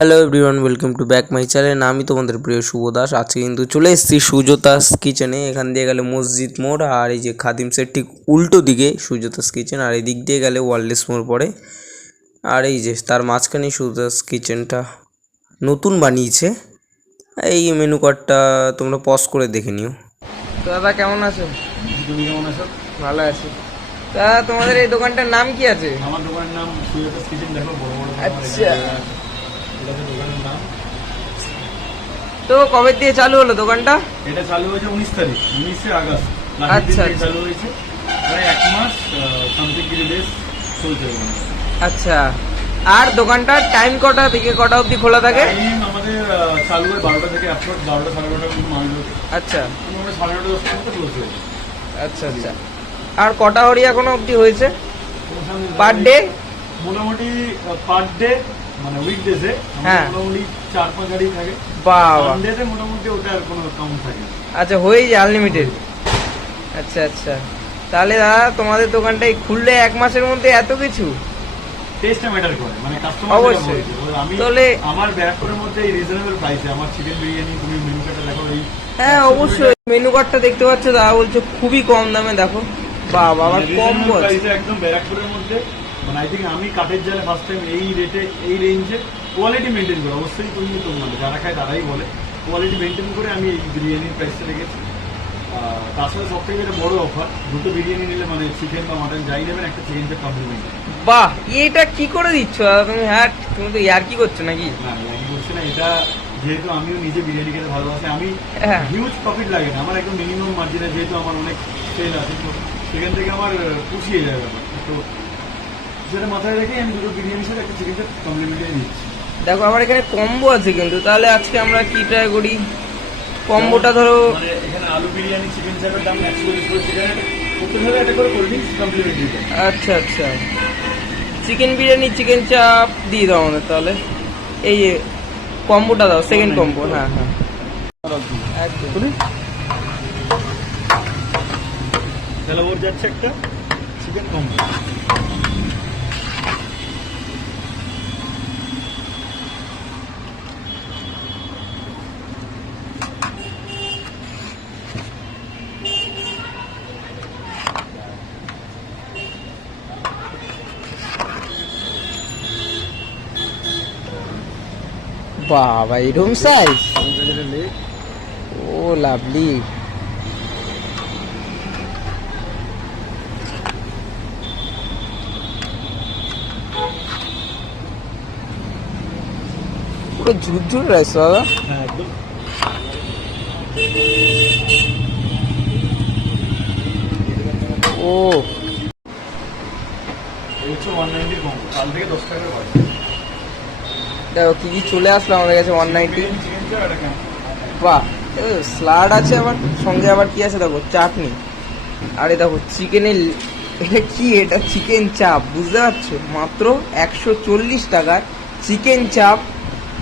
Hello everyone welcome to back my channel আমি তোমাদের প্রিয় শুভ দাস। আজকে কিন্তু চলে এসেছি সুজতাস কিচেনে এখান দিয়ে গেলে মসজিদ মোড় আর এই যে খাদিমসের ঠিক উল্টো দিকে সুজতাস কিচেন আর এই দিক দিয়ে গেলে ওয়ার্ল্ডেস মোড় পড়ে। আর এই যে তার মাঝখানে সুজতাস কিচেনটা নতুন বানিয়েছে। এই মেনু কার্ডটা তোমরা পজ করে দেখে নিও। দাদা কেমন আছো? তুমি কেমন আছো? ভালো আছি। তা তোমাদের এই দোকানটার নাম কি আছে? আমার দোকানের নাম সুজাতাস কিচেন দেখো বড় বড় আচ্ছা। দোকানের নাম? তো কবে দিয়ে চালু হলো দোকানটা? এটা চালু হয়েছে উনিশ তারিখ উনিশে আগস্ট। আচ্ছা, আচ্ছা। চালু হয়েছে। প্রায় এক মাস সামথিং কিছু ডেজ চলছে আচ্ছা। আর দোকানটার টাইম কটা থেকে কটা অবধি খোলা থাকে? টাইম আমাদের চালু হয় বারোটা থেকে অ্যাপ্রক্স বারোটা সাড়ে বারোটা পর্যন্ত আচ্ছা। সাড়ে ক্লোজ হয়ে আচ্ছা আচ্ছা। আর কটা হরি এখনও অবধি হয়েছে? পার ডে মোটামুটি পার ডে মানে উইকডেজে হ্যাঁ। মোটামুটি চার পাঁচ গাড়ি থাকে। সানডেতে মোটামুটি ওটার কোনো কাউন্ট থাকে আচ্ছা হয়ে যায় আনলিমিটেড আচ্ছা আচ্ছা। তাহলে দাদা তোমাদের দোকানটাই খুললে এক মাসের মধ্যে এত কিছু? টেস্টটা ম্যাটার করে মানে কাস্টমার অবশ্যই। আমি তাহলে- আমার ব্যারাকপুরের মধ্যে এই রিজনেবল প্রাইসে আমার চিকেন বিরিয়ানি তুমি মেনু কার্ডটা দেখো এই হ্যাঁ অবশ্যই। মেনু কার্ডটা দেখতে পাচ্ছ দাদা বলছো খুবই কম দামে দেখো। বাবা আবার কম প্রাইসে একদম ব্যারাকপুরের মধ্যে মানে আই থিঙ্ক আমি কাঠের জালে ফার্স্ট টাইম এই রেটে এই রেঞ্জে কোয়ালিটি মেনটেন করে। অবশ্যই তুমি তো মানে যারা খায় তারাই বলে। কোয়ালিটি মেনটেন করে আমি এই বিরিয়ানির প্রাইসটা রেখেছি। তাছাড়া সব থেকে একটা বড় অফার দুটো বিরিয়ানি নিলে মানে চিকেন বা মাটন যাই নেবেন একটা চিকেন চাপ কমপ্লিমেন্ট বাহ এটা কি করে দিচ্ছ? তুমি হ্যাঁ তুমি তো ইয়ার কি করছ নাকি? না আমি বলছি না এটা যেহেতু আমিও নিজে বিরিয়ানি খেতে ভালোবাসি আমি হ্যাঁ। হিউজ প্রফিট লাগে না। আমার একদম মিনিমাম মার্জিনে যেহেতু আমার অনেক সেল আছে তো সেখান থেকে আমার পুষিয়ে যায় ব্যাপারটা। তো সেটা মাথায় রেখে আমি দুটো বিরিয়ানির সাথে একটা চিকেন কমপ্লিমেন্টারি দিচ্ছি দেখো আমার এখানে কম্বো আছে কিন্তু। তাহলে আজকে আমরা কি ট্রাই করি? কম্বোটা ধরো মানে এখানে আলু বিরিয়ানি চিকেন চাপের দাম একশো চল্লিশ করে সেখানে। প্রত্যেক সাথে একটা করে কোল্ড ড্রিঙ্কস কমপ্লিমেন্টারি আচ্ছা আচ্ছা। চিকেন বিরিয়ানি চিকেন চাপ দিয়ে দাও আমাদের তাহলে। এই কম্বোটা দাও সেকেন্ড কম্বো হ্যাঁ হ্যাঁ। একদম। তাহলে ওর যাচ্ছে একটা চিকেন কম্বো বাবা এরকম সাইজ ও লাভলি পুরো ঝুরঝুর রাইস দাদা হ্যাঁ ও। কাল থেকে দশ টাকা দেখো কি কি চলে আসলো আমাদের কাছে ওয়ান নাইনটি বাহ স্লাড আছে আবার, সঙ্গে আবার কি আছে দেখো, চাটনি। আরে দেখো, চিকেনের এটা কি এটা? চিকেন চাপ, বুঝতে পারছ? মাত্র একশো চল্লিশ টাকার chicken chaap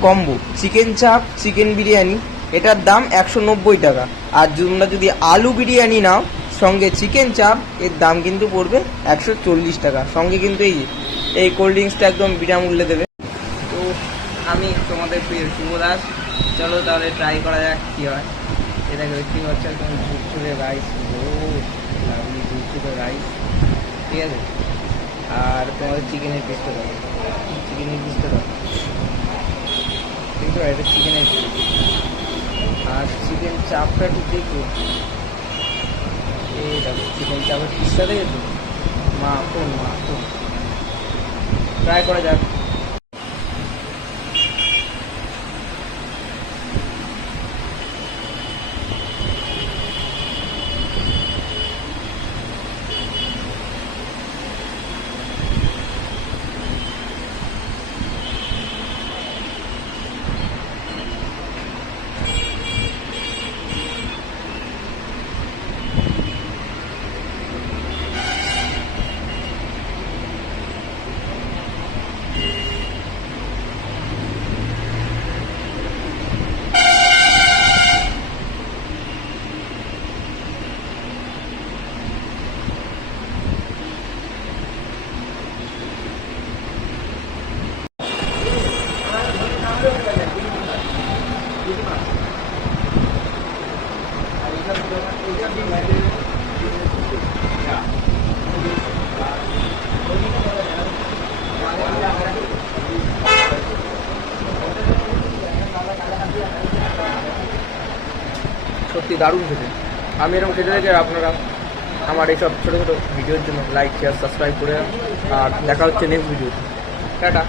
combo. Chicken chaap, chicken biryani, এটার দাম একশো নব্বই টাকা। আর তোমরা যদি আলু বিরিয়ানি নাও, সঙ্গে চিকেন চাপ, এর দাম কিন্তু পড়বে একশো চল্লিশ টাকা। সঙ্গে কিন্তু এই এই কোল্ড ড্রিঙ্কসটা একদম বিনামূল্যে দেবে। আমি তোমাদের প্রিয় শুভ দাস চলো তাহলে ট্রাই করা যাক কি হয়। এটা দেখতে পাচ্ছ একদম ঝুরঝুরে রাইস লাভলি ঝুরঝুরে রাইস ঠিক আছে? আর তোমাদের চিকেনের পিসটা দাও। চিকেনের পিসটা দাও। পাই এটা চিকেনের পিস আর চিকেন চাপটা একটু দেখো। দেখো চিকেন চাপের পিসটা দেখেছ? মা তো মা তো ট্রাই করা যাক। সত্যি দারুণ খেতে। আমি এরকম খেতে দেখে আপনারা আমার এইসব ছোটো ছোটো ভিডিওর জন্য লাইক শেয়ার সাবস্ক্রাইব করে আর দেখা হচ্ছে নেক্সট ভিডিও টাটা।